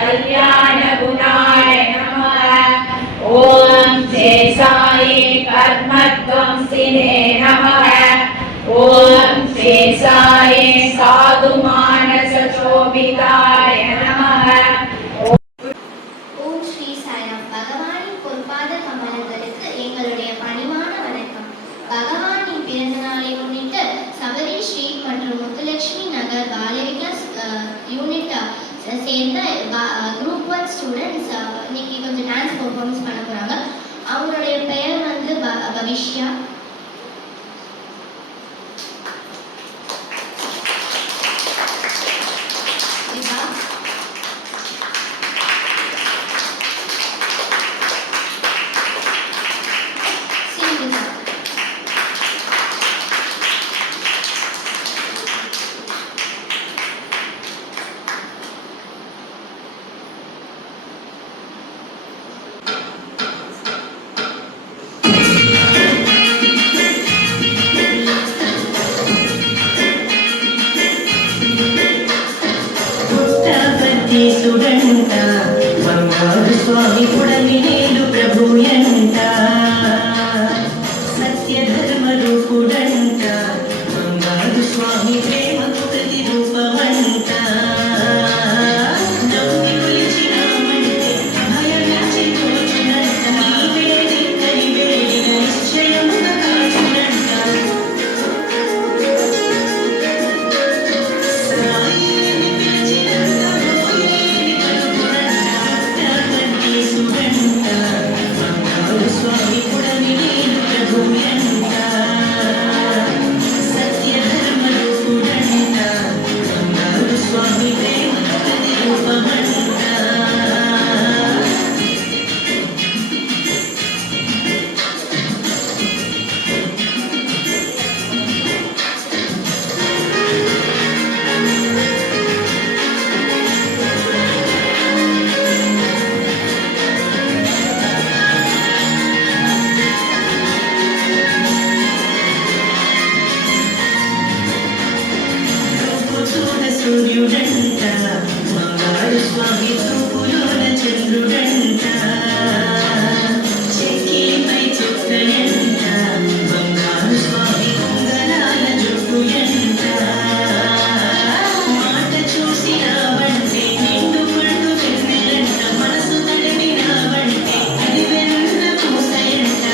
कल्याण गुणाय नमः। ओम शेषाय कर्मध्वंसिने नमः। ओम शेषाय साधु मानस शोभिताय नमः। ஓம் ஸ்ரீ சாய்ராம். பகவானின் பொற்பாத கமலங்களுக்கு எங்களுடைய பணிவான வணக்கம். பகவானின் பிறந்த நாளை முன்னிட்டு சபரி ஸ்ட்ரீட் மற்றும் முத்துலட்சுமி நகர் பாலவிகாஸ் யூனிட் சேர்ந்த குரூப் 1 ஸ்டூடெண்ட்ஸ் இன்னைக்கு கொஞ்சம் டான்ஸ் பெர்ஃபார்மன்ஸ் பண்ண போறாங்க. அவங்களுடைய பெயர் வந்து பவிஷ்யா. సుడంట బంగారు స్వామి పుడమినేలు ప్రభు ఎంట సత్య ధర్మ రూపుడంట బంగారు స్వామి ప్రేమకు ప్రతి రూపమంట నమ్మి కొలిచినామంటే భయం నుంచి తోచునంట నీవేడి కరివేడిన నిశ్చయముగా కాచునంట సూర్యుడంట మంగారు స్వామి చూపులోన చంద్రుడంట చెక్కిలిపై చుక్కయంట బంగారు స్వామి ఉంగరాల జుట్టు ఎంట మాట చూసినావంటే నిండు పండు వెన్నెలంట మనసు తడిమినావంటే అది వెన్న పూసయంట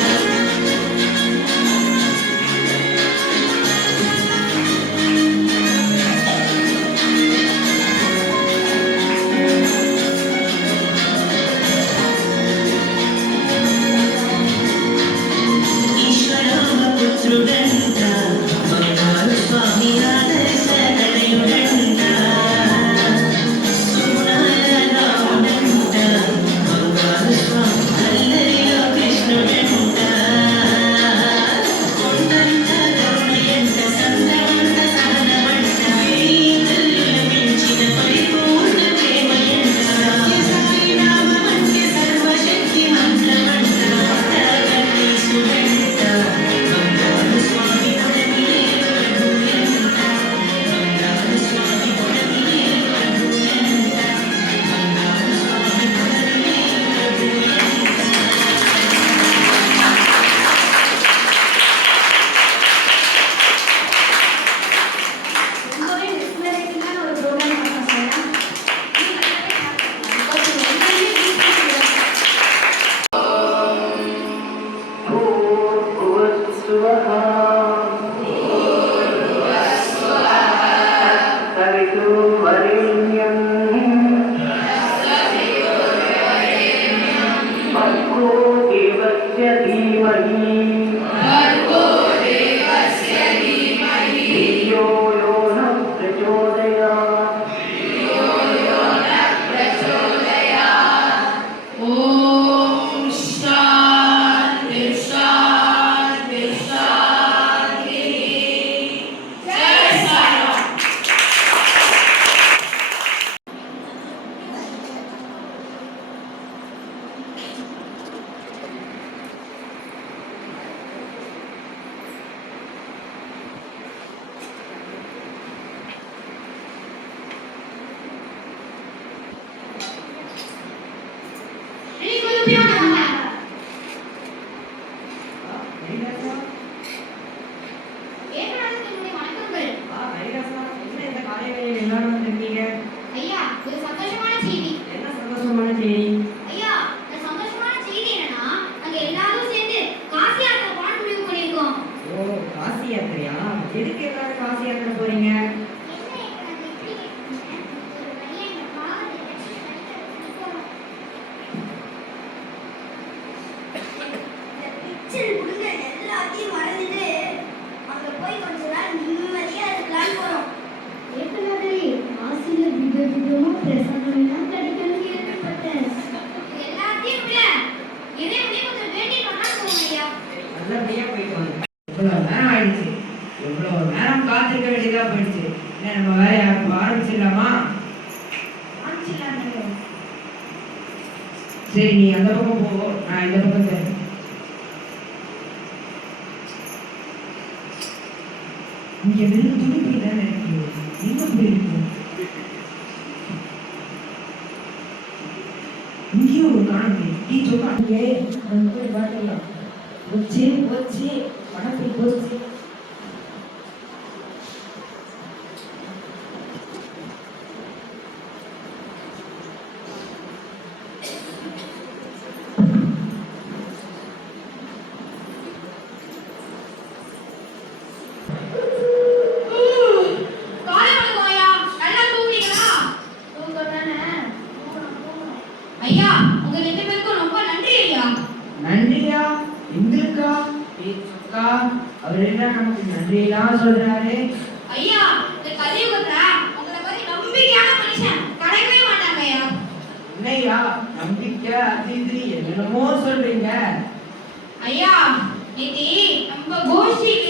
குருபியோ நமக. ஏகநாதனுடைய வணக்கங்கள். என்ன இந்த காலை வேளையில் எல்லாரும் வந்திருக்கீங்க? ஐயா, ஒரு சந்தோஷமான செய்தி. என்ன சந்தோஷமான செய்தி? ஐயா, இந்த சந்தோஷமான செய்தி என்னன்னா, நாங்க எல்லாரும் சேர்ந்து காசி யாத்திரை போன முடிவு பண்ணிருக்கோம். ஓ, காசி யாத்திரையா? எதுக்கு எல்லாரும் காசி யாத்திரை போறீங்க? எல்லாத்தையும் மறந்துட்டு அங்க போய் கொஞ்ச நாள் நிம்மதியா இருக்கலாம்னு போறோம். காசில விதவிதமா பிரசாதம் எல்லாம் கிடைக்கணும் கேள்விப்பட்டேன். எல்லாத்தையும் விட இறைவனை கொஞ்சம் வேண்டிட்டு வந்தா போவோம் ஐயா. நல்லபடியா போயிட்டு வாங்க. இவ்வளவு நேரம் ஆயிடுச்சு. இவ்வளவு நேரம் காத்திருக்க வேண்டியதா போயிடுச்சு. என்ன நம்ம வேலையை ஆரம்பிச்சிடலாமா? சரி, நீ அந்த பக்கம் போ, நான் இந்த பக்கம் தரேன். இங்க வெறும் துணிப்பை தானே இருக்கு. எங்க போயிருக்கோம்? இங்கேயும் ஒரு காணமே. நீ சொன்னாங்க நம்ம போய் பார்க்கலாம். போச்சு போச்சு, பணத்தை போச்சு. காலை வணக்கம் ஐயா. நல்லா தூங்குறீங்களா? ஐயா, உங்க ரெண்டு பேருக்கும் ரொம்ப நன்றி ஐயா. நன்றியா? எங்களுக்கா? அக்கா, அவர் என்ன நமக்கு நன்றியெல்லாம் சொல்றாரு? ஐயா, இந்த கலியுகத்துல உங்களை மாதிரி நம்பிக்கையான மனுஷன் கிடைக்கவே மாட்டாங்க ஐயா. என்னையா நம்பிக்கை அது இது என்னென்னமோ சொல்றீங்க? ஐயா, நேத்தி நம்ம கோஷ்டியில